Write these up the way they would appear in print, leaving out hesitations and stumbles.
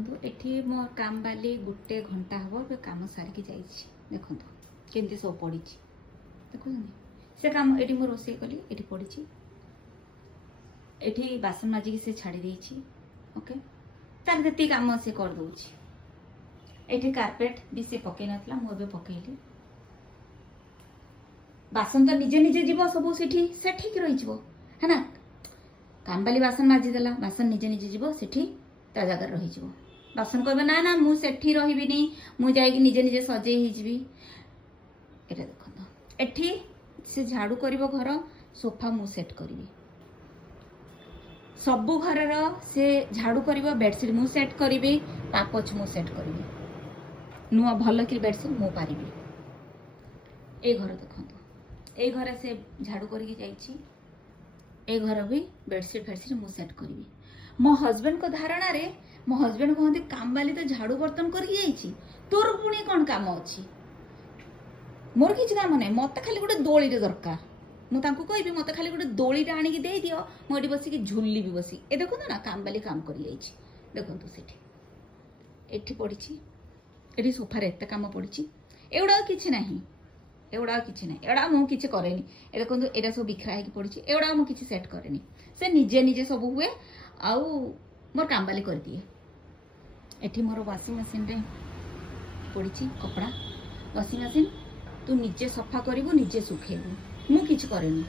देखो ये मो काम बाली गोटे घंटा हम कम सारिकी जाइए देखो केमती सब पड़ी देखो से कम ये मो रोसे कली ये पड़ी ये बासन माजिकी से छाड़ी देछि ओके तार जति काम से कर दउछि एठी कारपेट भी से पके नथला मो बे पकेली बासन तो निजे निजे जीव सब सेठी से ठीक रही जीव है ना काम बाली बासन माजी देला बासन निजे निजे जीव सेठी ता जगह रही जीव बासन कहबे ना ना मु सेठी रहिबिनी मु जाई निजे निजे सजे ही जीवी एटा देखो एठी से झाड़ू करिवो घर सोफा मु सेट करिवि सबु घर से झाड़ू करिवो बेडशीट मु सेट करिवि पापोछ मु सेट करिवि नुआ भल कि बेडशीट मु पारिबि ए घर देखो ए घर से झाड़ू करके जाइछि ए घर भी बेडशीट फेडशीट मु सेट करिवि मो हस्बैंड को धारणा रे मो हस्बैंड कहते काम वाली तो झाड़ू बर्तन करके जाइछि तोर पुणी कौन काम अच्छी मोर किसी काम ना मत खाली गोटे दोली दरकार मुझे कहबी मत खाली गोटे दोलीटा आणिकी दे दियो मुझे बसिक झुली भी बसी ए देखो ना काम वाली काम कर देखो सेठी पड़ी ये सोफार एत कम पड़ी एगुड़ा किसी ना एगुड़ा किसी ना एगुड़ा मुझे किसी कैनि ये देखो यहाँ सब बिखरा होगी पड़ी एगुड़ा मुझे किसी सेट कैनि से निजे निजे सब हुए आउ मोर काम वाली कर दिए एठी मोर वाशिंग मशीन रे पड़ी कपड़ा वाशिंग मशीन तू निजे सफा करू निजे सुखेबू मु किछि करेनी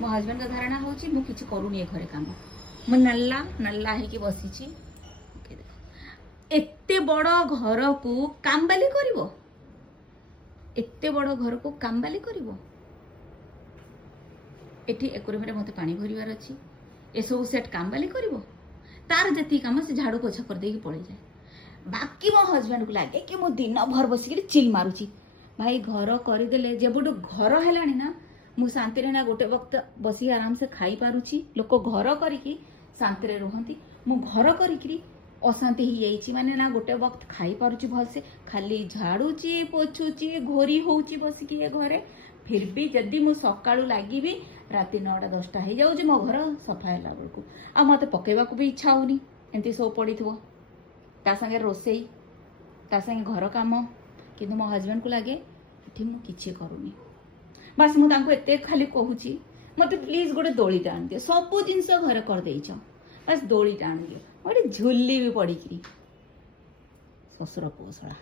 मो हस्बैंड का धारणा होची मु किछि करूनी ए घरे काम मु नल्ला नल्ला है कि बसीची एते बड़ घर को काम बाली करिवो एते बड़ घर को काम बाली करिवो एठी एकुरे मेरे मते पानी भरिवार अछि ए सब सेट काम बाली करिवो तार जति काम से झाड़ू पोछा कर देकी पड़े जाए बाकी मो हस्बैंड को लगे कि मो दिन भर बसिक चिल मारुची भाई घर करदेले जेबुटू घर है ना मु शांति ना गोटे वक्त बसी आराम से खाई पारुची लोक घर करिकी शांति रे रहंती मु घर करिकी अशांति ही जाइछि माने ना गोटे वक्त खाई पारुची भल से खाली झाड़ूची पोछुची घोरी होउची बसिकी ए घरे फिर भी जदि मु सकाळू लागिबी राति 9टा 10टा हो जाऊँ मो घर सफा है बेलू आ मत पकेवा भी इच्छा होनी एमती सब पड़ी ता संगे रोसई ता संगे घर काम किंतु मो हस्बैंड को लगे ये मुझे करूनी बस मुझे खाली कहूँ मत प्लीज गोटे दोलीटा आन दियो सब जिनस घर कर देइछ बस दोलीटा आन दियो गोटे झुली भी पड़ी ससुर पुओ शला।